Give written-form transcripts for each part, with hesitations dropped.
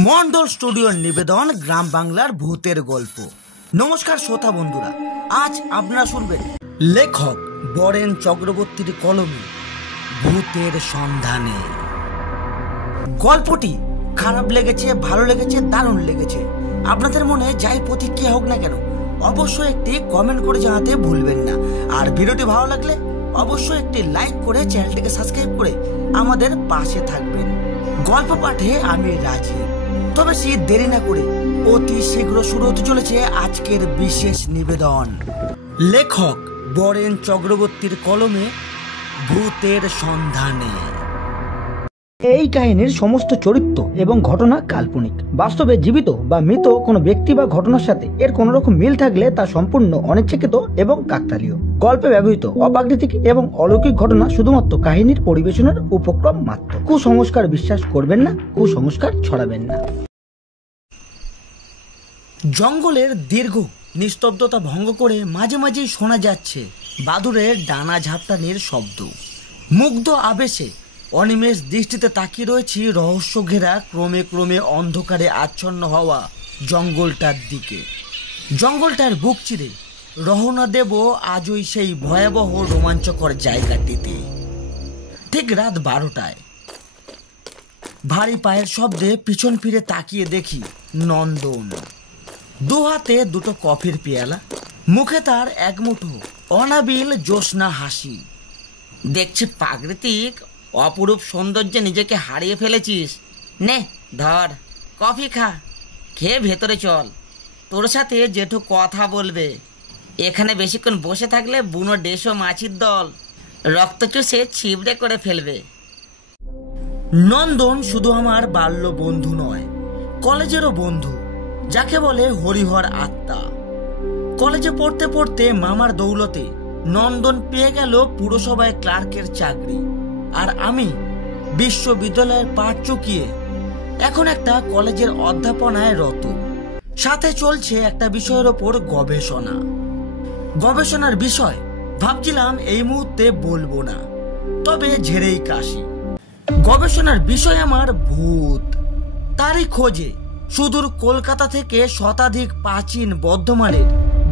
মন্ডল স্টুডিওর নিবেদন গ্রাম বাংলার ভূতের গল্প। নমস্কার শ্রোতা বন্ধুরা, আজ আপনারা শুনবেন লেখক বরেন চক্রবর্তীর কলমে ভূতের সন্ধানে। গল্পটি খারাপ লেগেছে, ভালো লেগেছে, দারুণ লেগেছে, আপনাদের মনে যাই প্রতিক্রিয়া হোক না কেন অবশ্যই একটি কমেন্ট করে জানাতে ভুলবেন না। আর ভিডিওটি ভালো লাগলে অবশ্যই একটি লাইক করে চ্যানেলটিকে সাবস্ক্রাইব করে আমাদের পাশে থাকবেন। গল্প পাঠে আমি রাজি, তবে সে দেরি না করে অতি শীঘ্র শুরু হতে চলেছে আজকের বিশেষ নিবেদন। লেখক বরেন চক্রবর্তীর কলমে ভূতের সন্ধানে। এই কাহিনীর সমস্ত চরিত্র এবং ঘটনা কাল্পনিক। বাস্তবে জীবিত বা মৃত কোনো ব্যক্তি বা ঘটনার সাথে এর কোন রকম মিল থাকলে তা সম্পূর্ণ অনিচ্ছাকৃত এবং কাকতালীয়। গল্পে ব্যবহৃত অপ্রাকৃতিক এবং অলৌকিক ঘটনা শুধুমাত্র কাহিনীর পরিবেশনের উপক্রম মাত্র। কুসংস্কার বিশ্বাস করবেন না, কুসংস্কার ছড়াবেন না। জঙ্গলের দীর্ঘ নিস্তব্ধতা ভঙ্গ করে মাঝে মাঝেই শোনা যাচ্ছে বাদুড়ের ডানা ঝাপটানির শব্দ। মুগ্ধ আবেশে অনিমেষ দৃষ্টিতে তাকিয়ে রয়েছি রহস্য ঘেরা ক্রমে ক্রমে অন্ধকারে আচ্ছন্ন হওয়া জঙ্গলটার দিকে। জঙ্গলটার বুক চিরে রওনা দেব আজই সেই ভয়াবহ রোমাঞ্চকর জায়গাটিতে। ঠিক রাত 12টায় ভারী পায়ের শব্দে পিছন ফিরে তাকিয়ে দেখি নন্দন। দু হাতে দুটো কফির পেয়ালা, মুখে তার এক মুঠো অনাবিল জ্যোৎস্না হাসি। দেখছি প্রাকৃতিক অপরূপ সৌন্দর্যে নিজেকে হারিয়ে ফেলেছিস। নে ধর কফি খা, খেয়ে ভেতরে চল, তোর সাথে জেঠু কথা বলবে। এখানে বেশিক্ষণ বসে থাকলে বুনো ডেসো মাছির দল রক্ত চুষে ছিবড়ে করে ফেলবে। নন্দন শুধু আমার বাল্য বন্ধু নয়, কলেজেরও বন্ধু, যাকে বলে হরিহর আত্মা। কলেজে পড়তে পড়তে মামার দৌলতে নন্দন পেয়ে গেল পুরসভায় ক্লার্কের চাকরি, আর আমি বিশ্ববিদ্যালয়ের পাঠ চুকিয়ে এখন একটা কলেজের অধ্যাপনায় রত। সাথে চলছে একটা বিষয়ের ওপর গবেষণা। গবেষণার বিষয় ভাবছিলাম এই মুহূর্তে বলবো না, তবে ঝেড়েই কাশি। গবেষণার বিষয় আমার ভূত। তারই খোঁজে সুদূর কলকাতা থেকে শতাধিক প্রাচীন বর্ধমানের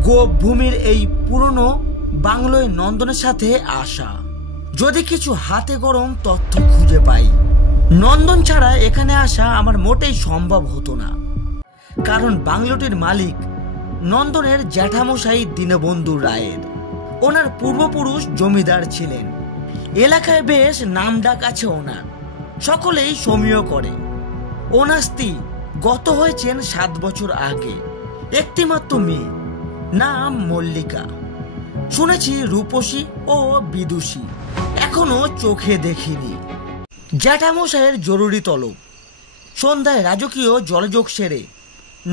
গোভূমির এই পুরনো বাংলোয় নন্দনের সাথে আসা। যদি কিছু হাতে গরম তথ্য খুঁজে পাই, নন্দন ছাড়া এখানে আসা আমার মোটেই সম্ভব হতো না। কারণ বাংলোটির মালিক নন্দনের জ্যাঠামশাই দীনবন্ধু রায়ের। ওনার পূর্বপুরুষ জমিদার ছিলেন। এলাকায় বেশ নামডাক আছে ওনার, সকলেই সমীহ করে। ওনার স্ত্রী গত হয়েছেন 7 বছর আগে। একটিমাত্র মেয়ে, নাম মল্লিকা। শুনেছি রূপসী ও বিদুষী, এখনো চোখে দেখিনি। জ্যাঠামশাইয়ের জরুরি তলব। সন্ধ্যায় রাজকীয় জলযোগ সেরে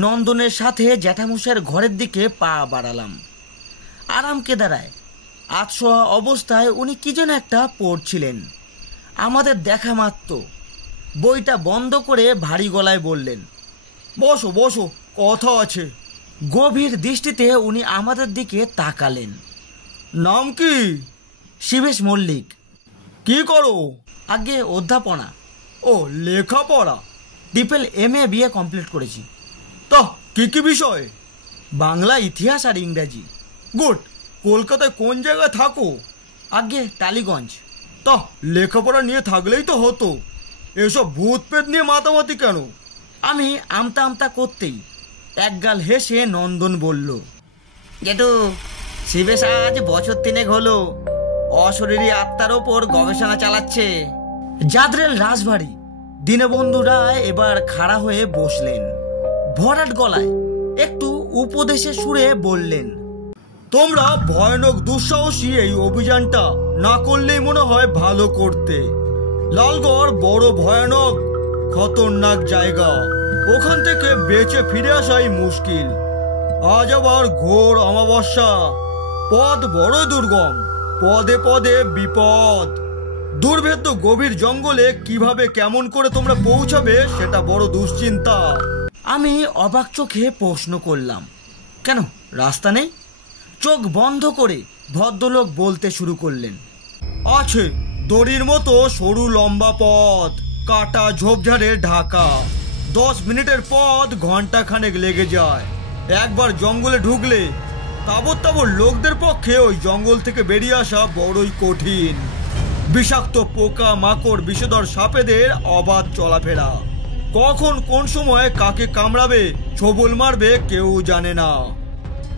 নন্দনের সাথে জ্যাঠামশাইয়ের ঘরের দিকে পা বাড়ালাম। আরাম কেদারায় আতশোয়া অবস্থায় উনি কি যেন একটা পড়ছিলেন। আমাদের দেখা মাত্র বইটা বন্ধ করে ভারী গলায় বললেন, বসো বসো, কথা আছে। গভীর দৃষ্টিতে উনি আমাদের দিকে তাকালেন। নাম কি? শিবেশ মল্লিক। কি করো? আগে অধ্যাপনা। ও, লেখাপড়া? ডিপেল MA BA কমপ্লিট করেছি। তা কি কি বিষয়? বাংলা, ইতিহাস আর ইংরাজি। গুড। কলকাতায় কোন জায়গায় থাকো? আগে টালিগঞ্জ। তা লেখাপড়া নিয়ে থাকলেই তো হতো, এসব ভূত পেট নিয়ে মাতামাতি কেন? আমি আমতা আমতা করতেই একগাল হেসে নন্দন বলল, জেঠু, শিবেশ আজ বছর 3 হলো অশরীরী আত্মার ওপর গবেষণা চালাচ্ছে। জাদরেল রাজবাড়ি। দীনবন্ধু রায় এবার খাড়া হয়ে বসলেন। ভরাট গলায় একটু উপদেশে সুরে বললেন, তোমরা ভয়ানক দুঃসাহসী এই অভিযানটা না করলেই মনে হয় ভালো করতে। লালগড় বড় ভয়ানক খতরনাক জায়গা, ওখান থেকে বেঁচে ফিরে আসাই মুশকিল। আজ আবার ঘোর অমাবস্যা, পথ বড় দুর্গম, পদে পদে বিপদ। দুর্ভেদ্য গভীর জঙ্গলে কিভাবে কেমন করে তোমরা পৌঁছাবে সেটা বড় দুশ্চিন্তা। আমি অবাক চোখে প্রশ্ন করলাম, কেন রাস্তা নেই? চোখ বন্ধ করে ভদ্রলোক বলতে শুরু করলেন, আছে, দড়ির মতো সরু লম্বা পথ, কাটা ঝোপঝাড়ে ঢাকা। 10 মিনিটের পথ ঘন্টা খানেক লেগে যায়। একবার জঙ্গলে ঢুকলে তাবর তাবর লোকদের পক্ষে ওই জঙ্গল থেকে বেরিয়ে আসা বড়ই কঠিন। বিষাক্ত পোকা মাকড় বিষধর সাপেদের অবাধ চলাফেরা, কখন কোন সময় কাকে কামড়াবে ছোবল মারবে কেউ জানে না।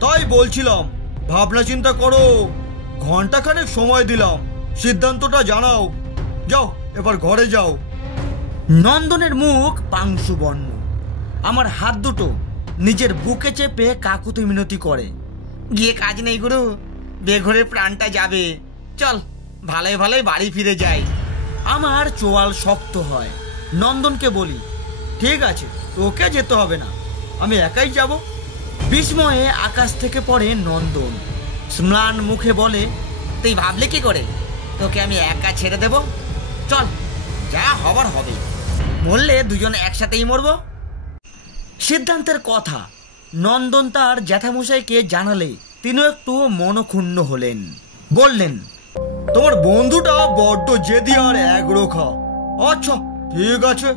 তাই বলছিলাম, ভাবনা চিন্তা করো, ঘন্টাখানেক সময় দিলাম, সিদ্ধান্তটা জানাও। যাও, এবার ঘরে যাও। নন্দনের মুখ পাংশুবর্ণ। আমার হাত দুটো নিজের বুকে চেপে কাকুতি মিনতি করে। গিয়ে কাজ নেই গুরু, বেঘরে প্রাণটা যাবে, চল ভালোই ভালোই বাড়ি ফিরে যাই। আমার চোয়াল শক্ত হয়। নন্দনকে বলি, ঠিক আছে, তোকে যেতে হবে না, আমি একাই যাব। বিস্ময়ে আকাশ থেকে পড়ে নন্দন। স্ম্লান মুখে বলে, তুই ভাবলে কি করে তোকে আমি একা ছেড়ে দেব? চল, যা হবার হবে, মরলে দুজন একসাথেই মরবো। সিদ্ধান্তের কথা নন্দন তার জ্যাঠামশাইকে জানালে তিনিও একটু মনক্ষুণ্ণ হলেন। বললেন, তোমার বন্ধুটা বড্ড জেদি আর একরোখা। আচ্ছা, ঠিক আছে।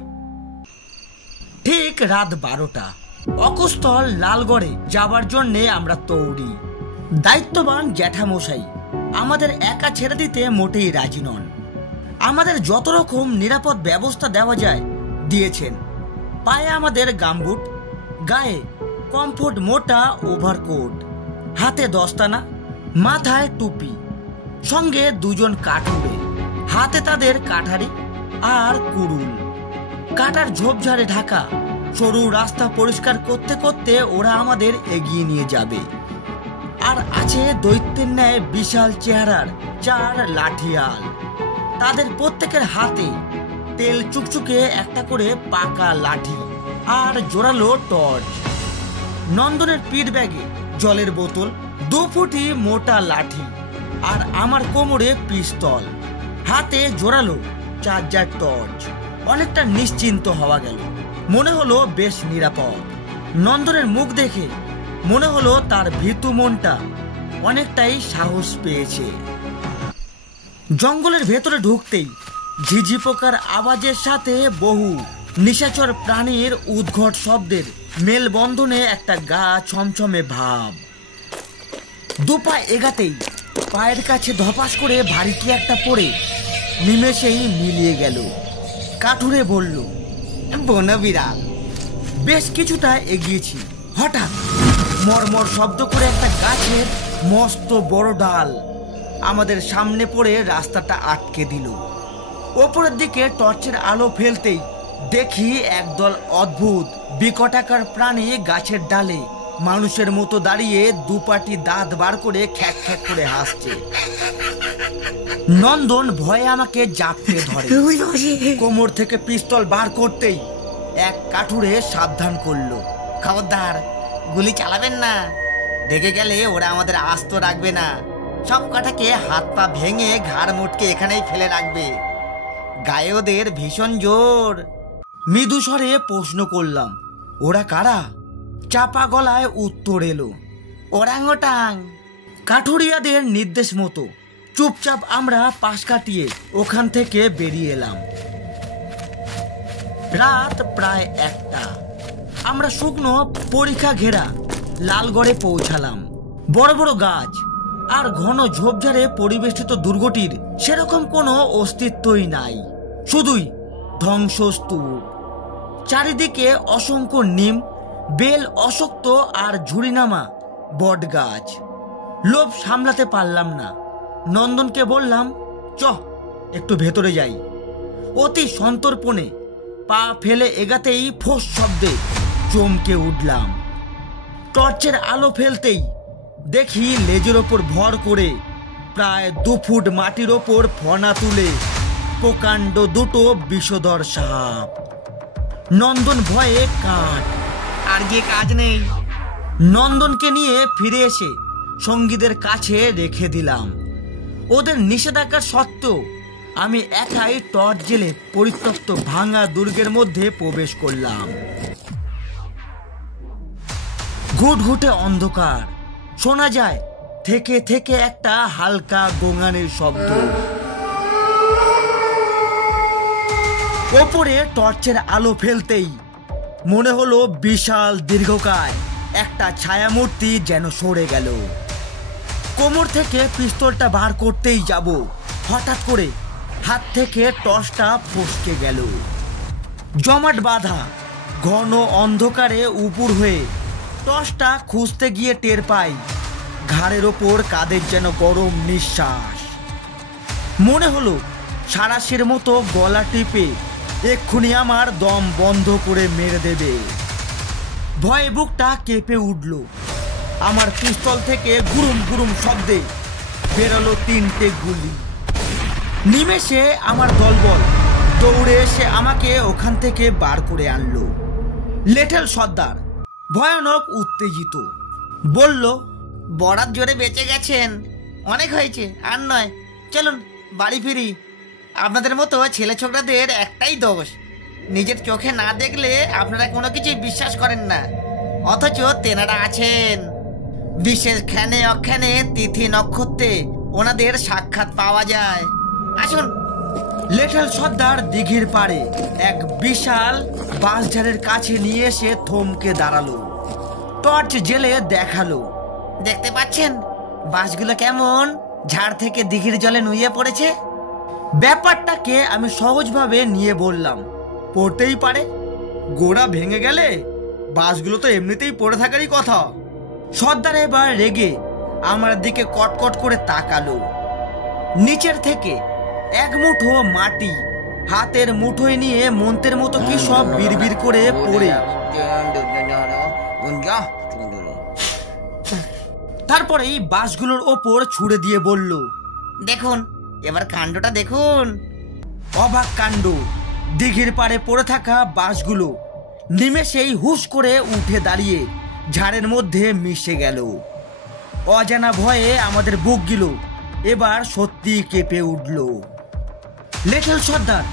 ঠিক রাত 12টা, অকুস্থল লালগড়ে যাবার জন্যে আমরা তৈরি। দায়িত্ববান জ্যাঠামশাই আমাদের একা ছেড়ে দিতে মোটেই রাজি নন। আমাদের যত রকম নিরাপদ ব্যবস্থা দেওয়া যায় দিয়েছেন। পায়ে আমাদের গামবুট, গায়ে কমফোর্ট মোটা ওভারকোট, হাতে দস্তানা, মাথায় টুপি, সঙ্গে 2জন কাঠুরে, হাতে তাদের কাঠারি আর কুড়ুল। কাটার ঝোপঝাড়ে ঢাকা সরু রাস্তা পরিষ্কার করতে করতে ওরা আমাদের এগিয়ে নিয়ে যাবে। আর আছে দৈত্যের ন্যায় বিশাল চেহারার 4 লাঠিয়াল। তাদের প্রত্যেকের হাতে তেল চুকচুকে একটা করে পাকা লাঠি আর জোরালো টর্চ। নন্দনের পিঠ ব্যাগে জলের বোতল, 2 ফুটি মোটা লাঠি, আর আমার কোমরে পিস্তল, হাতে জোরালো চার্জার টর্চ। অনেকটা নিশ্চিন্ত হওয়া গেল। মনে হলো বেশ নিরাপদ। নন্দনের মুখ দেখে মনে হলো তার ভীতু মনটা অনেকটাই সাহস পেয়েছে। জঙ্গলের ভেতরে ঢুকতেই ঝিঝি পোকার আওয়াজের সাথে বহু নিশাচর প্রাণীর উদ্ঘট শব্দের মেলবন্ধনে একটা গা ছমছমে ভাব। 2 পা এগাতেই পায়ের কাছে ধপাস করে ভারী কি একটা পড়ে নিমেষেই মিলিয়ে গেল। কাঠুরে বলল, বনবিড়াল। বেশ কিছুটা এগিয়েছি, হঠাৎ মরমর শব্দ করে একটা গাছের মস্ত বড় ডাল আমাদের সামনে পড়ে রাস্তাটা আটকে দিল। ওপরের দিকে টর্চের আলো ফেলতেই দেখি একদল অদ্ভুত বিকটাকার প্রাণী গাছের ডালে মানুষের মতো দাঁড়িয়ে 2 পাটি দাঁত বার করে খ্যাক খ্যাক করে হাসছে। নন্দন ভয়ে আমাকে জাপটে ধরে। কোমর থেকে পিস্তল বার করতেই এক কাঠুরে সাবধান করলো, খবরদার, গুলি চালাবেন না, ডেকে গেলে ওরা আমাদের আস্ত রাখবে না, সব কটাকে হাত পা ভেঙে ঘাড় মুটকে এখানেই ফেলে রাখবে, গায়ে ওদের ভীষণ জোর। মৃদু স্বরে প্রশ্ন করলাম, ওরা কারা? চাপা গলায় উত্তর এলো, ওরাংওটাং। কাঠুরিয়াদের নির্দেশ মতো চুপচাপ আমরা পাশ কাটিয়ে ওখান থেকে বেরিয়ে এলাম। রাত প্রায় 1টা। আমরা শুকনো পরীক্ষা ঘেরা লালগড়ে পৌঁছালাম। বড় বড় গাছ আর ঘন ঝোপঝাড়ে পরিবেষ্টিত দুর্গটির সেরকম কোনো অস্তিত্বই নাই, শুধুই ধ্বংসস্তূপ। চারিদিকে অসংখ্য নিম, বেল, অশক্ত আর ঝুড়িনামা বট গাছ। লোভ সামলাতে পারলাম না। নন্দনকে বললাম, একটু ভেতরে যাই। অতি সন্তর্পণে পা ফেলে এগাতেই ফোঁস শব্দে চমকে উঠলাম। টর্চের আলো ফেলতেই দেখি লেজের ওপর ভর করে প্রায় 2 ফুট মাটির ওপর ফনা তুলে প্রকাণ্ড 2টো বিষধর সাপ। নন্দন ভয়ে কাঠ। আর গিয়ে কাজ নেই। নন্দনকে নিয়ে ফিরে এসে সঙ্গীদের কাছে রেখে দিলাম। ওদের নিষেধাজ্ঞা সত্ত্বেও আমি একাই টর্চ জেলে পরিত্যক্ত ভাঙা দুর্গের মধ্যে প্রবেশ করলাম। ঘুটঘুটে অন্ধকার, শোনা যায় থেকে থেকে একটা হালকা গোঙানির শব্দ। ওপরে টর্চের আলো ফেলতেই মনে হলো বিশাল দীর্ঘকায় একটা ছায়ামূর্তি যেন সরে গেল। কোমর থেকে পিস্তলটা বার করতেই যাব, হঠাৎ করে হাত থেকে টর্চটা ফসকে গেল। জমাট বাঁধা ঘন অন্ধকারে উপুর হয়ে টর্চটা খুঁজতে গিয়ে টের পাই ঘাড়ের ওপর কাদের যেন গরম নিঃশ্বাস। মনে হলো সারাশের মতো গলা টিপে এক্ষুনি আমার দম বন্ধ করে মেরে দেবে। ভয়ে বুকটা কেঁপে উঠল। আমার পিস্তল থেকে গুরুম গুরুম শব্দে বেরোলো 3টে গুলি। নিমেষে আমার দলবল দৌড়ে এসে আমাকে ওখান থেকে বার করে আনলো। লেঠেল সর্দার ভয়ানক উত্তেজিত, বলল, বরাত জোরে বেঁচে গেছেন, অনেক হয়েছে, আর নয়, চলুন বাড়ি ফিরি। আপনাদের মতো ছেলে ছোকরাদের একটাই দোষ, নিজের চোখে না দেখলে আপনারা কোনো কিছুই বিশ্বাস করেন না, অথচ তেনারা আছেন। বিশেষ ক্ষণে অক্ষণে তিথি নক্ষত্রে ওনাদের সাক্ষাৎ পাওয়া যায়। আসুন। লেঠেল সর্দার দিঘির পাড়ে এক বিশাল বাঁশঝাড়ের কাছে নিয়ে এসে থমকে দাঁড়ালো। টর্চ জেলে দেখালো, দেখতে পাচ্ছেন বাঁশগুলো কেমন ঝাড় থেকে দিঘির জলে নুয়ে পড়েছে? ব্যাপারটাকে আমি সহজভাবে নিয়ে বললাম, পড়তেই পারে, গোড়া ভেঙে গেলে বাঁশগুলো তো এমনিতেই পড়ে থাকারই কথা। সর্দার এবার রেগে আমার দিকে কটকট করে তাকালো। নিচের থেকে এক মুঠো মাটি হাতের মুঠোয় নিয়ে মন্ত্রের মতো কি সব বিড়বিড় করে পড়ে তারপরেই বাঁশগুলোর ওপর ছুড়ে দিয়ে বলল, দেখুন, এবার কাণ্ডটা দেখুন। অবাক কাণ্ড! দিঘির পাড়ে পড়ে থাকা বাঁশগুলো নিমেষেই হুশ করে উঠে দাঁড়িয়ে ঝাড়ের মধ্যে মিশে গেল। অজানা ভয়ে আমাদের বুকগুলো এবার সত্যি কেঁপে উঠল। লেঠেল সর্দার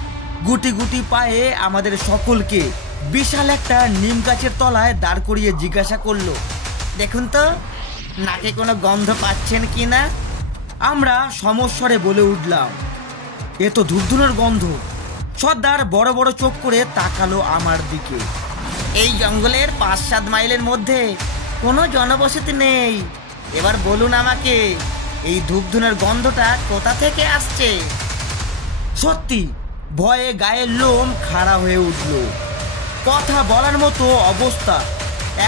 গুটি গুটি পায়ে আমাদের সকলকে বিশাল একটা নিম গাছের তলায় দাঁড় করিয়ে জিজ্ঞাসা করলো, দেখুন তো নাকে কোনো গন্ধ পাচ্ছেন কি না? আমরা সমস্বরে বলে উঠলাম, এ তো ধূপধুনোর গন্ধ। সর্দার বড় বড় চোখ করে তাকালো আমার দিকে। এই জঙ্গলের 5-7 মাইলের মধ্যে কোনো জনবসতি নেই, এবার বলুন আমাকে এই ধূপধুনোর গন্ধটা কোথা থেকে আসছে? সত্যি ভয়ে গায়ের লোম খাড়া হয়ে উঠল। কথা বলার মতো অবস্থা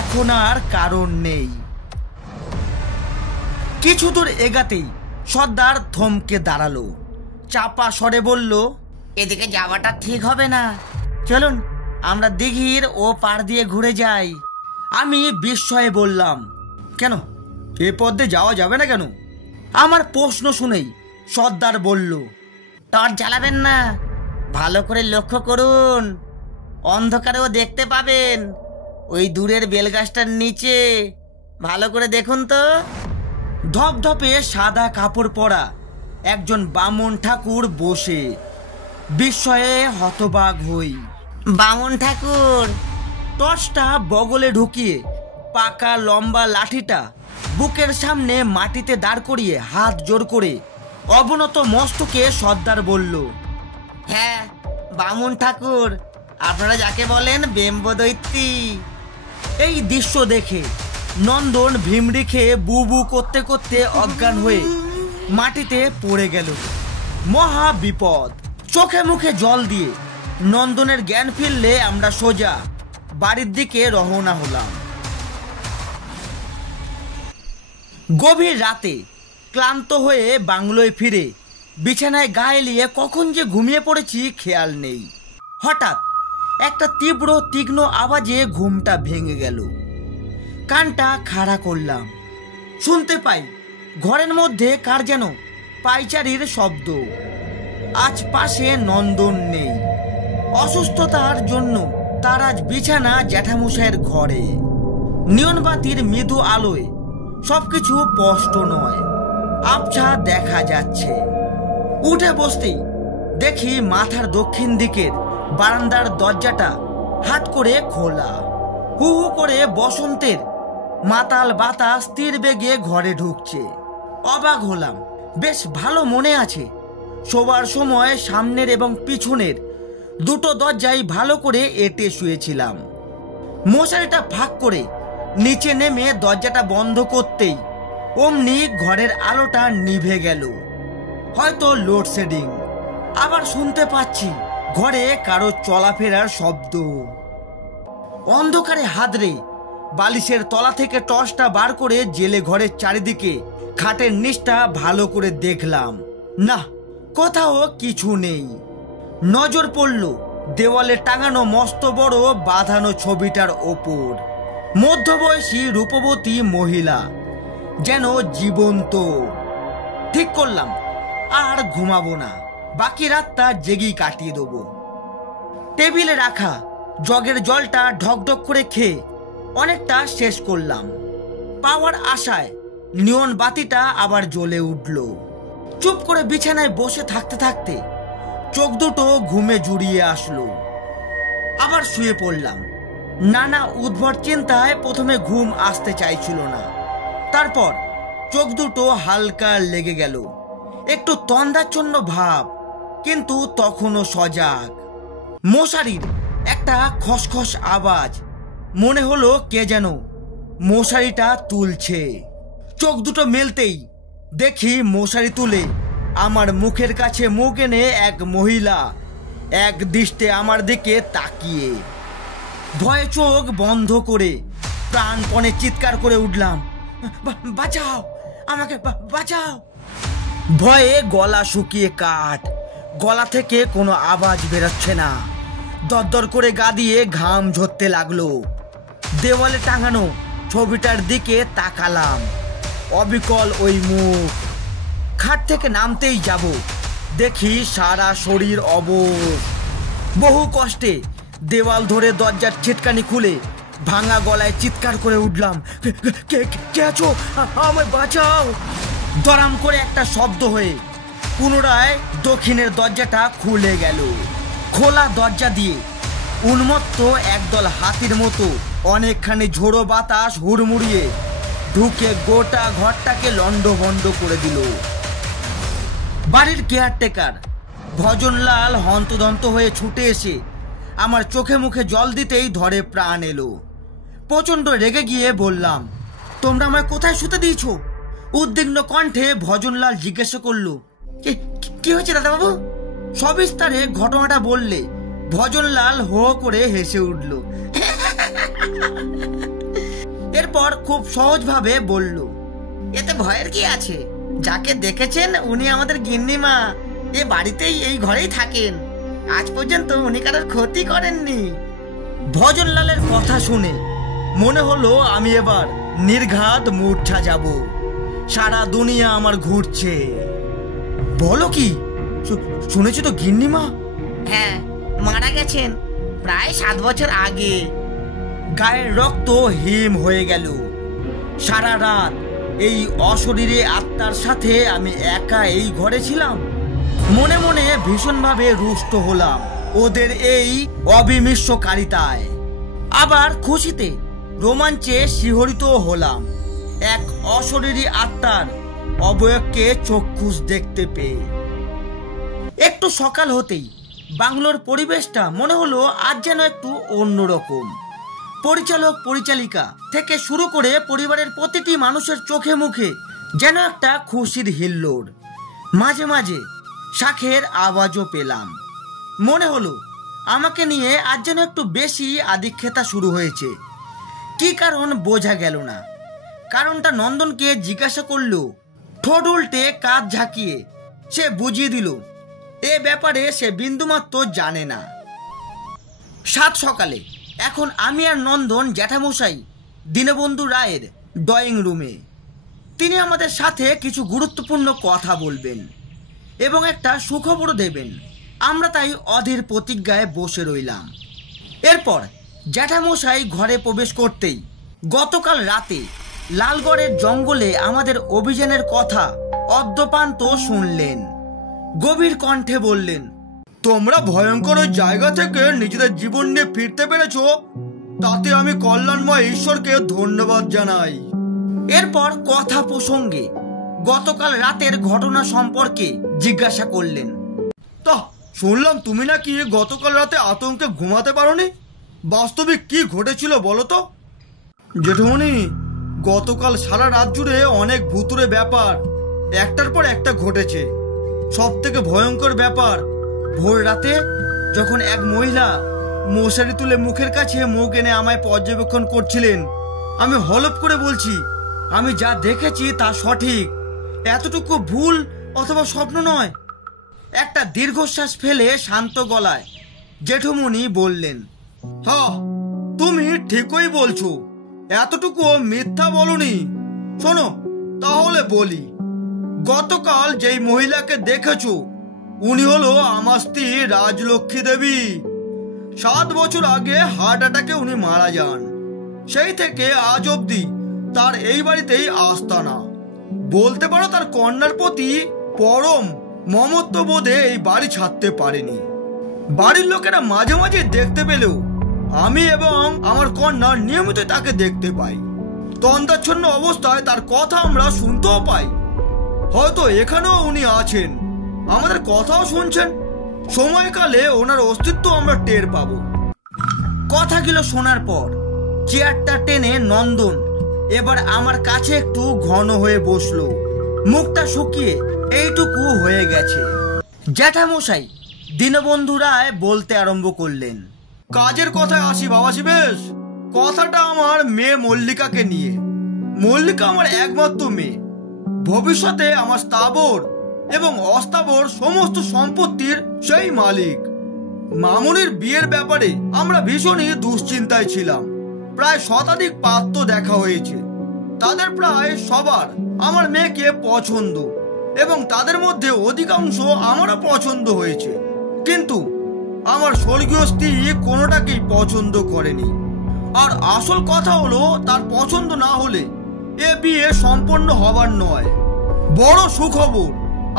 এখন আর কারণ নেই। কিছু দূর এগাতেই সর্দার থমকে দাঁড়ালো, চাপা স্বরে বলল, এদিকে যাওয়াটা ঠিক হবে না, চলুন আমরা দিঘির ও পার দিয়ে ঘুরে যাই। আমি বিস্ময়ে বললাম, কেন, এ পথে যাওয়া যাবে না কেন? আমার প্রশ্ন শুনেই সর্দার বলল, টর্চ জ্বালাবেন না, ভালো করে লক্ষ্য করুন, অন্ধকারেও দেখতে পাবেন। ওই দূরের বেলগাছটার নিচে ভালো করে দেখুন তো। ধপধপে সাদা কাপড় পরা একজন বামুন ঠাকুর বসে। বিস্ময়ে হতবাক হই। বামুন ঠাকুর? টর্চটা বগলে ঢুকিয়ে পাকা লম্বা লাঠিটা বুকের সামনে মাটিতে দাঁড় করিয়ে হাত জোর করে অবনত মস্তকে সর্দার বলল, হ্যাঁ, বামুন ঠাকুর, আপনারা যাকে বলেন বেম্বদৈত্যী। এই দৃশ্য দেখে নন্দন ভিমড়ি খেয়ে বু বু করতে করতে অজ্ঞান হয়ে মাটিতে পড়ে গেল। মহা বিপদ! চোখে মুখে জল দিয়ে নন্দনের জ্ঞান ফিরলে আমরা সোজা বাড়ির দিকে রওনা হলাম। গভীর রাতে ক্লান্ত হয়ে বাংলোয় ফিরে বিছানায় গা এলিয়ে কখন যে ঘুমিয়ে পড়েছি খেয়াল নেই। হঠাৎ একটা তীব্র তীক্ষ্ণ আওয়াজে ঘুমটা ভেঙে গেল। কানটা খাড়া করলাম, শুনতে পাই ঘরের মধ্যে কার যেন পায়চারির শব্দ। আজ পাশে নন্দন নেই, অসুস্থতার জন্য তার আজ বিছানা জ্যাঠামশাইয়ের ঘরে। নিয়নবাতির মৃদু আলোয় সবকিছু স্পষ্ট নয়, আবছা দেখা যাচ্ছে। উঠে বসতেই দেখি মাথার দক্ষিণ দিকের বারান্দার দরজাটা হাত করে খোলা। হু হু করে বসন্তের মাতাল বাতাস স্থির বেগে ঘরে ঢুকছে। অবাক হলাম, বেশ ভালো মনে আছে শোবার সময় সামনের এবং পিছনের দুটো দরজাই ভালো করে এঁটে শুয়েছিলাম। মশারিটা ফাঁক করে নিচে নেমে দরজাটা বন্ধ করতেই অমনি ঘরের আলোটা নিভে গেল। হয়তো লোডশেডিং। আবার শুনতে পাচ্ছি ঘরে কারো চলাফেরার শব্দ। অন্ধকারে হাতড়ে বালিশের তলা থেকে টর্চটা বার করে জেলে ঘরের চারিদিকে খাটের নিচটা ভালো করে দেখলাম। না, কোথাও কিছু নেই। নজর পড়ল দেওয়ালে টাঙানো মস্ত বড় বাঁধানো ছবিটার ওপর। মধ্যবয়সী রূপবতী মহিলা, যেন জীবন্ত। ঠিক করলাম আর ঘুমাবো না, বাকি রাতটা জেগেই কাটিয়ে দেবো। টেবিলে রাখা জগের জলটা ঢকঢক করে খেয়ে অনেকটা শেষ করলাম। পাওয়ার আশায় নিয়ন বাতিটা আবার জ্বলে উঠল। চুপ করে বিছানায় বসে থাকতে থাকতে চোখ দুটো ঘুমে জুড়িয়ে আসলো। আবার শুয়ে পড়লাম। নানা উদ্ভট চিন্তায় প্রথমে ঘুম আসতে চাইছিল না। তারপর চোখ দুটো হালকা লেগে গেল, একটু তন্দ্রাচ্ছন্ন ভাব, কিন্তু তখনও সজাগ। মশারির একটা খসখস আওয়াজ, মনে হলো কে যেন মশারিটা তুলছে। চোখ দুটো মেলতেই দেখি মশারি তুলে আমার মুখের কাছে মুখ এনে এক মহিলা এক দৃষ্টে আমার দিকে তাকিয়ে। ভয়ে চোখ বন্ধ করে প্রাণপণে চিৎকার করে উঠলাম, বাঁচাও আমাকে, বাঁচাও। ভয়ে গলা শুকিয়ে কাঠ, গলা থেকে কোনো আওয়াজ বেরোচ্ছে না। দরদর করে গা দিয়ে ঘাম ঝরতে লাগলো। দেওয়ালে টাঙানো ছবিটার দিকে তাকালাম, অবিকল ওই মুখ। খাট থেকে নামতেই যাব, দেখি সারা শরীর অবশ। বহু কষ্টে দেওয়াল ধরে দরজার ছিটকানি খুলে ভাঙা গলায় চিৎকার করে উঠলাম, কে আছো, আমায় বাঁচাও। দরাম করে একটা শব্দ হয়ে পুনরায় দক্ষিণের দরজাটা খুলে গেল। খোলা দরজা দিয়ে উন্মত্ত একদল হাতির মতো অনেকখানি ঝোড়ো বাতাস হুড়মুড়িয়ে ঢুকে গোটা ঘরটাকে লন্ডভন্ড করে দিল। বাড়ির কেয়ারটেকার ভজনলাল হন্তদন্ত হয়ে ছুটে এসে আমার চোখে মুখে জল দিতেই ধরে প্রাণ এলো। প্রচণ্ড রেগে গিয়ে বললাম, তোমরা আমায় কোথায় শুতে দিয়েছ? উদ্বিগ্ন কণ্ঠে ভজনলাল জিজ্ঞাসা করলো, কি হয়েছে দাদাবাবু? সবিস্তারে ঘটনাটা বললে ভজনলাল হো করে হেসে উঠল। এরপর খুব সহজভাবে বলল, এতে ভয়ের কি আছে? যাকে দেখেছেন উনি আমাদের গিন্নিমা। এ বাড়িতেই, এই ঘরেই থাকেন। আজ পর্যন্ত উনি কারোর ক্ষতি করেননি। ভজনলালের কথা শুনে মনে হলো আমি এবার নির্ঘাত মূর্ছা যাব। সারা দুনিয়া আমার ঘুরছে। বলো কি? শুনেছি তো গিন্নিমা? হ্যাঁ, মারা গেছেন প্রায় 7 বছর আগে। গায়ের রক্ত হিম হয়ে গেল। সারা রাত এই অশরীরে আত্মার সাথে আমি একা এই ঘরে ছিলাম। মনে মনে ভীষণভাবে রুষ্ট হলাম ওদের এই অবিমিশ্রকারিতায়। আবার খুশিতে রোমাঞ্চে শিহরিত হলাম এক অশরীরী আত্মার অবয়বকে চক্ষুষ দেখতে পেয়ে। একটু সকাল হতেই বাংলোর পরিবেশটা মনে হলো আজ যেন একটু অন্যরকম। পরিচালক পরিচালিকা থেকে শুরু করে পরিবারের প্রতিটি মানুষের চোখে মুখে যেন একটা খুশির হিল্লোড়। মাঝে মাঝে শাঁখের আওয়াজও পেলাম। মনে হলো আমাকে নিয়ে আজ যেন একটু বেশি আদিক্ষেতা শুরু হয়েছে। কি কারণ বোঝা গেল না। কারণটা নন্দনকে জিজ্ঞাসা করলো। ঠোঁট উল্টে কাঁধ ঝাঁকিয়ে সে বুঝিয়ে দিল এ ব্যাপারে সে বিন্দুমাত্র জানে না। 7 সকালে এখন আমি আর নন্দন জ্যাঠামশাই দীনবন্ধু রায়ের ড্রয়িং রুমে। তিনি আমাদের সাথে কিছু গুরুত্বপূর্ণ কথা বলবেন এবং একটা সুখবরও দেবেন। আমরা তাই অধীর প্রতিজ্ঞায় বসে রইলাম। এরপর জ্যাঠামশাই ঘরে প্রবেশ করতেই গতকাল রাতে লালগড়ের জঙ্গলে আমাদের অভিযানের কথা অদ্যপান্ত শুনলেন। গভীর কণ্ঠে বললেন, তোমরা ভয়ঙ্কর ওই জায়গা থেকে নিজেদের জীবন নিয়ে ফিরতে পেরেছ, তাতে আমি কল্যাণময় ঈশ্বরকে ধন্যবাদ জানাই। এরপর কথা প্রসঙ্গে গতকাল রাতের ঘটনা সম্পর্কে জিজ্ঞাসা করলেন। তা শুনলাম তুমি নাকি গতকাল রাতে আতঙ্কে ঘুমাতে পারোনি। বাস্তবিক কি ঘটেছিল বলো তো? জেঠুমনি, গতকাল সারা রাত জুড়ে অনেক ভুতুরে ব্যাপার একটার পর একটা ঘটেছে। সব থেকে ভয়ঙ্কর ব্যাপার, ভোর রাতে যখন এক মহিলা মশারি তুলে মুখের কাছে মুখ এনে আমায় পর্যবেক্ষণ করছিলেন, আমি হলপ করে বলছি আমি যা দেখেছি তা সঠিক, এতটুকু ভুল অথবা স্বপ্ন নয়। একটা দীর্ঘশ্বাস ফেলে শান্ত গলায় জেঠুমনি বললেন, হ্যাঁ তুমি ঠিকই বলছো, এতটুকু মিথ্যা বলনি। শোনো তাহলে বলি, গতকাল যেই মহিলাকে দেখেছো উনি হলো আমার স্ত্রী রাজলক্ষ্মী দেবী। 7 বছর আগে হার্ট অ্যাটাকে উনি মারা যান। সেই থেকে আজ অবধি তার এই বাড়িতেই আস্তানা। বলতে পারো তার কন্যার প্রতি পরম মমত্ব বোধে এই বাড়ি ছাড়তে পারেনি। বাড়ির লোকেরা মাঝে মাঝে দেখতে পেলেও আমি এবং আমার কন্যা নিয়মিত তাকে দেখতে পাই। তন্দাচ্ছন্ন অবস্থায় তার কথা আমরা শুনতেও পাই। হয়তো এখানেও উনি আছেন, আমাদের কথাও শুনছেন। সময়কালে ওনার অস্তিত্ব আমরা টের পাবো। কথাগুলো শোনার পর চেয়ারটা টেনে নন্দন এবার আমার কাছে একটু ঘন হয়ে বসলো। মুখটা শুকিয়ে এইটুকু হয়ে গেছে। জ্যাঠামশাই দীনবন্ধু রায় বলতে আরম্ভ করলেন, কাজের কথায় আসি বাবা শিবেশ। কথাটা আমার মেয়ে মল্লিকাকে নিয়ে। মল্লিকা আমার একমাত্র মেয়ে। ভবিষ্যতে আমার স্থাবর এবং অস্থাবর সমস্ত সম্পত্তির সেই মালিক। মামুনির বিয়ের ব্যাপারে আমরা ভীষণই দুশ্চিন্তায় ছিলাম। প্রায় শতাধিক পাত্র দেখা হয়েছে, তাদের প্রায় সবার আমার মেয়েকে পছন্দ এবং তাদের মধ্যে অধিকাংশ আমারও পছন্দ হয়েছে। কিন্তু আমার স্বর্গীয় স্ত্রী কোনোটাকেই পছন্দ করেনি। আর আসল কথা হলো, তার পছন্দ না হলে এ বিয়ে সম্পন্ন হবার নয়। বড় সুখবর,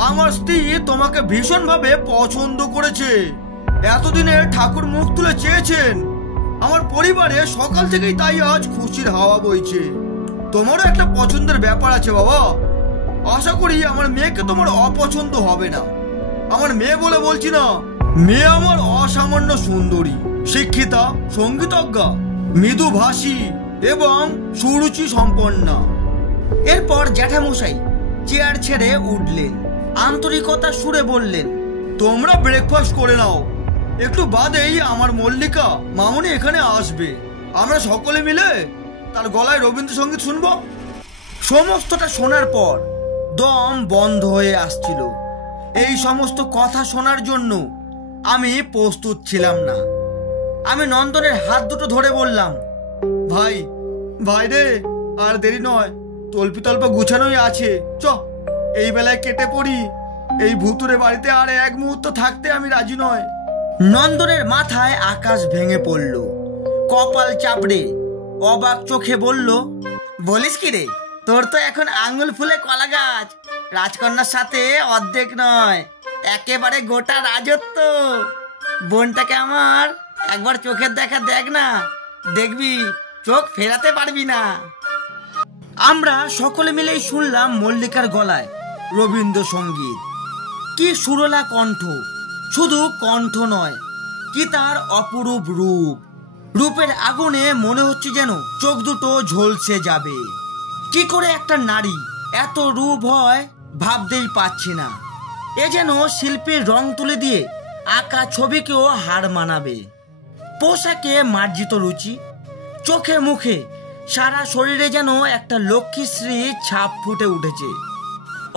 আমার স্ত্রী তোমাকে ভীষণভাবে পছন্দ করেছে। এতদিনে ঠাকুর মুখ তুলে চেয়েছেন। আমার পরিবারে সকাল থেকেই তাই আজ খুশির হাওয়া বইছে। তোমারও একটা পছন্দের ব্যাপার আছে বাবা। আশা করি আমার মেয়েকে তোমার অপছন্দ হবে না। আমার মেয়ে বলে বলছি না, মেয়ে আমার অসামান্য সুন্দরী, শিক্ষিতা, সঙ্গীতজ্ঞা, মৃদুভাষী এবং সুরুচি সম্পন্না। এরপর জ্যাঠামশাই চেয়ার ছেড়ে উঠলেন, আন্তরিকতা সুরে বললেন, তোমরা ব্রেকফাস্ট করে নাও। একটু বাদেই আমার মল্লিকা মামুনি এখানে আসবে। আমরা সকলে মিলে তার গলায় রবীন্দ্রসঙ্গীত শুনবো। সমস্তটা শোনার পর দম বন্ধ হয়ে আসছিল। এই সমস্ত কথা শোনার জন্য আমি প্রস্তুত ছিলাম না। আমি নন্দনের হাত দুটো ধরে বললাম, ভাই ভাই রে, আর দেরি নয়, তল্পিতল্প গুছানোই আছে, চ এই বেলায় কেটে পড়ি। এই ভুতুরে বাড়িতে আর এক মুহূর্ত থাকতে আমি রাজি নয়। নন্দনের মাথায় আকাশ ভেঙে পড়ল। কপাল চাপড়ে অবাক চোখে বলল, বলিস কি রে, তোর তো এখন আঙুল ফুলে কলা গাছ। রাজকন্যার সাথে অর্ধেক নয়, একেবারে গোটা রাজত্ব। বোনটাকে আমার একবার চোখের দেখা দেখ না, দেখবি চোখ ফেরাতে পারবি না। আমরা সকলে মিলেই শুনলাম মল্লিকার গলায় রবীন্দ্রসঙ্গীত। কি সুরলা কণ্ঠ! শুধু কণ্ঠ নয়, কি তার অপরূপ রূপ! রূপের আগুনে মনে হচ্ছে যেন চোখ দুটো ঝলসে যাবে। কি করে একটা নারী এত রূপ হয় ভাবতেই পাচ্ছি না। এ যেন শিল্পীর রং তুলে দিয়ে আঁকা ছবিকেও হার মানাবে। পোশাকে মার্জিত রুচি, চোখে মুখে সারা শরীরে যেন একটা লক্ষ্মীশ্রী ছাপ ফুটে উঠেছে।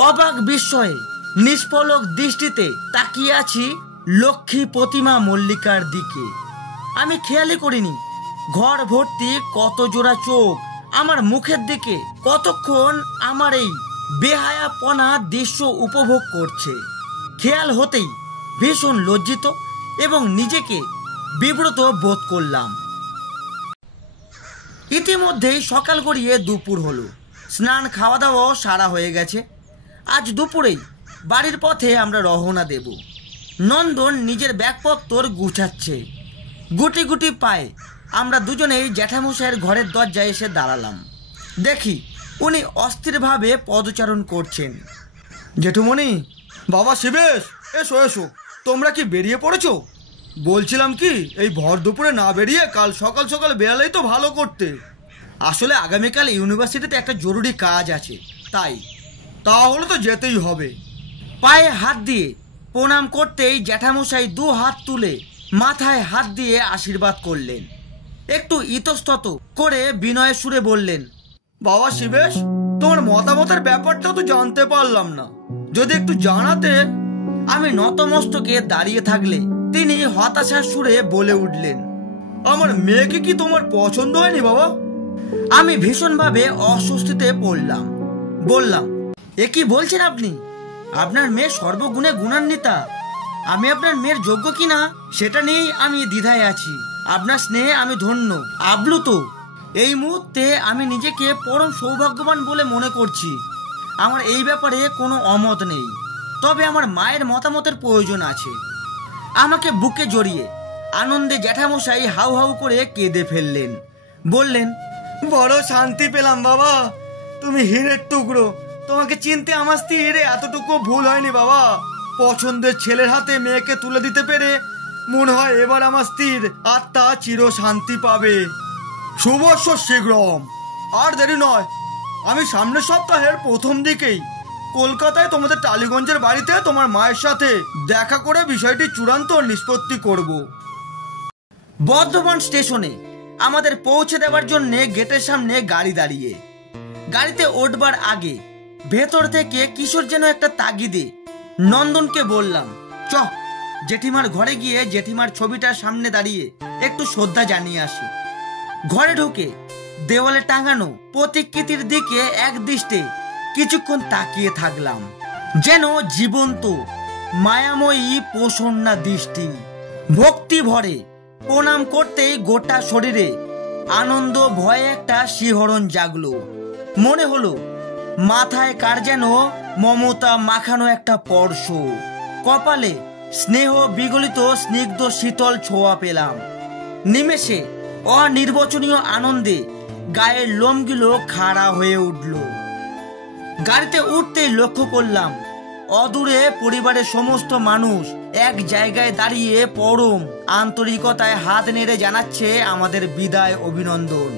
অবাক বিস্ময়ে নিষ্পলক দৃষ্টিতে তাকিয়ে আছি লক্ষ্মী প্রতিমা মল্লিকার দিকে। আমি খেয়ালই করিনি ঘর ভর্তি কত জোড়া চোখ আমার মুখের দিকে কতক্ষণ আমার এই বেহায়াপনা দৃশ্য উপভোগ করছে। খেয়াল হতেই ভীষণ লজ্জিত এবং নিজেকে বিব্রত বোধ করলাম। ইতিমধ্যেই সকাল গড়িয়ে দুপুর হলো। স্নান খাওয়া দাওয়াও সারা হয়ে গেছে। আজ দুপুরেই বাড়ির পথে আমরা রওনা দেব। নন্দন নিজের ব্যাগপত্তর গুছাচ্ছে। গুটি গুটি পায়ে আমরা দুজনেই জ্যাঠামশাইয়ের ঘরের দরজায় এসে দাঁড়ালাম। দেখি উনি অস্থিরভাবে পদচারণ করছেন। জেঠুমণি, বাবা শিবেশ, এসো এসো, তোমরা কি বেরিয়ে পড়েছো? বলছিলাম কি, এই ভর দুপুরে না বেরিয়ে কাল সকাল সকাল বেরালেই তো ভালো করতে। আসলে আগামীকাল ইউনিভার্সিটিতে একটা জরুরি কাজ আছে, তাই। তাহলে তো যেতেই হবে। পায়ে হাত দিয়ে প্রণাম করতেই জ্যাঠামশাই 2 হাত তুলে মাথায় হাত দিয়ে আশীর্বাদ করলেন। একটু ইতস্তত করে বিনয়ের সুরে বললেন, বাবা শিবেশ, তোমার মতামতের ব্যাপারটা তো জানতে পারলাম না, যদি একটু জানাতে। আমি নতমস্তকে দাঁড়িয়ে থাকলে তিনি হতাশার সুরে বলে উঠলেন, আমার মেয়েকে কি তোমার পছন্দ হয়নি বাবা? আমি ভীষণভাবে অস্বস্তিতে পড়লাম। বললাম, এ কি বলছেন আপনি? আপনার মেয়ে সর্বগুণে গুণান্বিতা। আমি আপনার মেয়ের যোগ্য কিনা সেটা নিয়েই আমি দ্বিধায় আছি। আপনার স্নেহে আমি ধন্য, আপ্লুত। এই মুহূর্তে আমি নিজেকে পরম সৌভাগ্যবান বলে মনে করছি। আমার এই ব্যাপারে কোনো অমত নেই, তবে আমার মায়ের মতামতের প্রয়োজন আছে। আমাকে বুকে জড়িয়ে আনন্দে জ্যাঠামশাই হাউ হাউ করে কেঁদে ফেললেন। বললেন, বড় শান্তি পেলাম বাবা, তুমি হীরের টুকরো। তোমাকে চিনতে আমার স্ত্রীর এতটুকু ভুল হয়নি বাবা। পছন্দের ছেলের হাতে মেয়েকে তুলে দিতে পেরে মনে হয় এবার আমার স্ত্রীর আত্মা চির শান্তি পাবে। শুভস্য শীঘ্রম। আর দেরি নয়, আমি সামনের সপ্তাহের প্রথম দিকেই কলকাতায় তোমাদের টালিগঞ্জের বাড়িতে তোমার মায়ের সাথে দেখা করে বিষয়টি চূড়ান্ত নিষ্পত্তি করব। বর্ধমান স্টেশনে আমাদের পৌঁছে দেওয়ার জন্য গেটের সামনে গাড়ি দাঁড়িয়ে। গাড়িতে উঠবার আগে ভেতর থেকে কিশোর যেন একটা তাগিদে নন্দনকে বললাম, চ জেঠিমার ঘরে গিয়ে জেঠিমার ছবিটার সামনে দাঁড়িয়ে একটু শ্রদ্ধা জানিয়ে আসি। ঘরে ঢুকে দেওয়ালে টাঙানো প্রতিকৃতির দিকে এক দৃষ্টে কিছুক্ষণ তাকিয়ে থাকলাম, যেন জীবন্ত মায়াময়ী প্রসন্না দৃষ্টি। ভক্তি ভরে প্রণাম করতেই গোটা শরীরে আনন্দ ভয়ে একটা শিহরণ জাগলো। মনে হলো মাথায় কার যেন মমতা মাখানো একটা স্পর্শ, কপালে স্নেহ বিগলিত স্নিগ্ধ শীতল ছোঁয়া পেলাম। নিমেষে অনির্বচনীয় আনন্দে গায়ের লোমগুলো খাড়া হয়ে উঠল। গাড়িতে উঠতেই লক্ষ্য করলাম অদূরে পরিবারের সমস্ত মানুষ এক জায়গায় দাঁড়িয়ে পরম আন্তরিকতায় হাত নেড়ে জানাচ্ছে আমাদের বিদায় অভিনন্দন।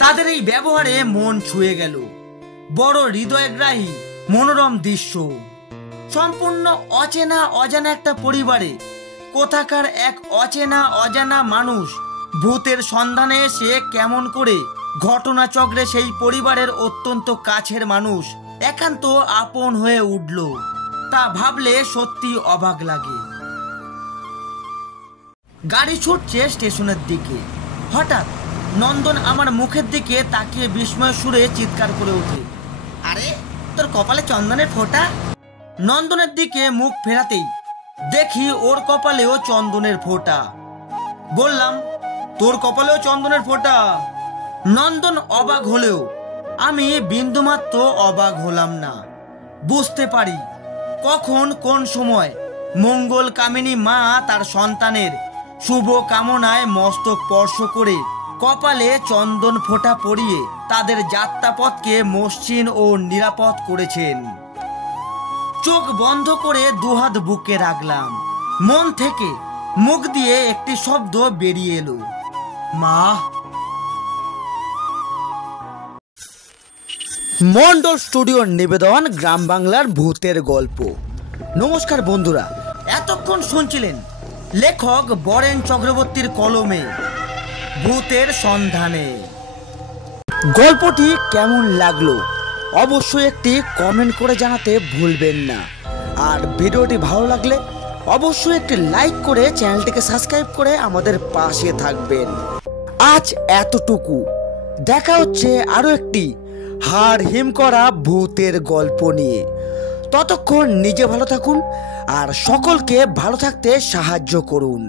তাদের এই ব্যবহারে মন ছুঁয়ে গেল। বড় হৃদয়গ্রাহী মনোরম দৃশ্য। সম্পূর্ণ অচেনা অজানা একটা পরিবারে কোথাকার এক অচেনা অজানা মানুষ ভূতের সন্ধানে এসে কেমন করে ঘটনাচক্রে সেই পরিবারের অত্যন্ত কাছের মানুষ একান্ত আপন হয়ে উঠল, তা ভাবলে সত্যি অবাক লাগে। গাড়ি ছুটছে স্টেশনের দিকে। হঠাৎ নন্দন আমার মুখের দিকে তাকিয়ে বিস্ময় সুরে চিৎকার করে ওঠে, আরে তোর কপালে চন্দনের ফোঁটা। নন্দনের দিকে মুখ ফেরাতেই দেখি ওর কপালেও চন্দনের ফোঁটা। বললাম, তোর কপালেও চন্দনের ফোঁটা? নন্দন অবাক হলেও আমি বিন্দুমাত্র অবাক হলাম না। বুঝতে পারি কখন কোন সময় মঙ্গল কামিনী মা তার সন্তানের শুভ কামনায় মস্তক স্পর্শ করে কপালে চন্দন ফোঁটা পরিয়ে তাদের যাত্রাপথকে মসৃণ ও নিরাপদ করেছেন। চোখ বন্ধ করে দুহাত বুকে রাখলাম। মন থেকে মুখ দিয়ে একটি শব্দ বেরিয়ে এলো, মা। মন্ডল স্টুডিওর নিবেদন গ্রাম বাংলার ভূতের গল্প। নমস্কার বন্ধুরা, এতক্ষণ শুনছিলেন লেখক বরেন চক্রবর্তীর কলমে ভূতের সন্ধানে। গল্পটি কেমন লাগলো অবশ্যই একটি কমেন্ট করে জানাতে ভুলবেন না। আর ভিডিওটি ভালো লাগলে অবশ্যই একটি লাইক করে চ্যানেলটিকে সাবস্ক্রাইব করে আমাদের পাশে থাকবেন। আজ এতটুকু, দেখা হচ্ছে আরো একটি হাড় হিম করা ভূতের গল্প নিয়ে। ততক্ষণ নিজে ভালো থাকুন আর সকলকে ভালো থাকতে সাহায্য করুন।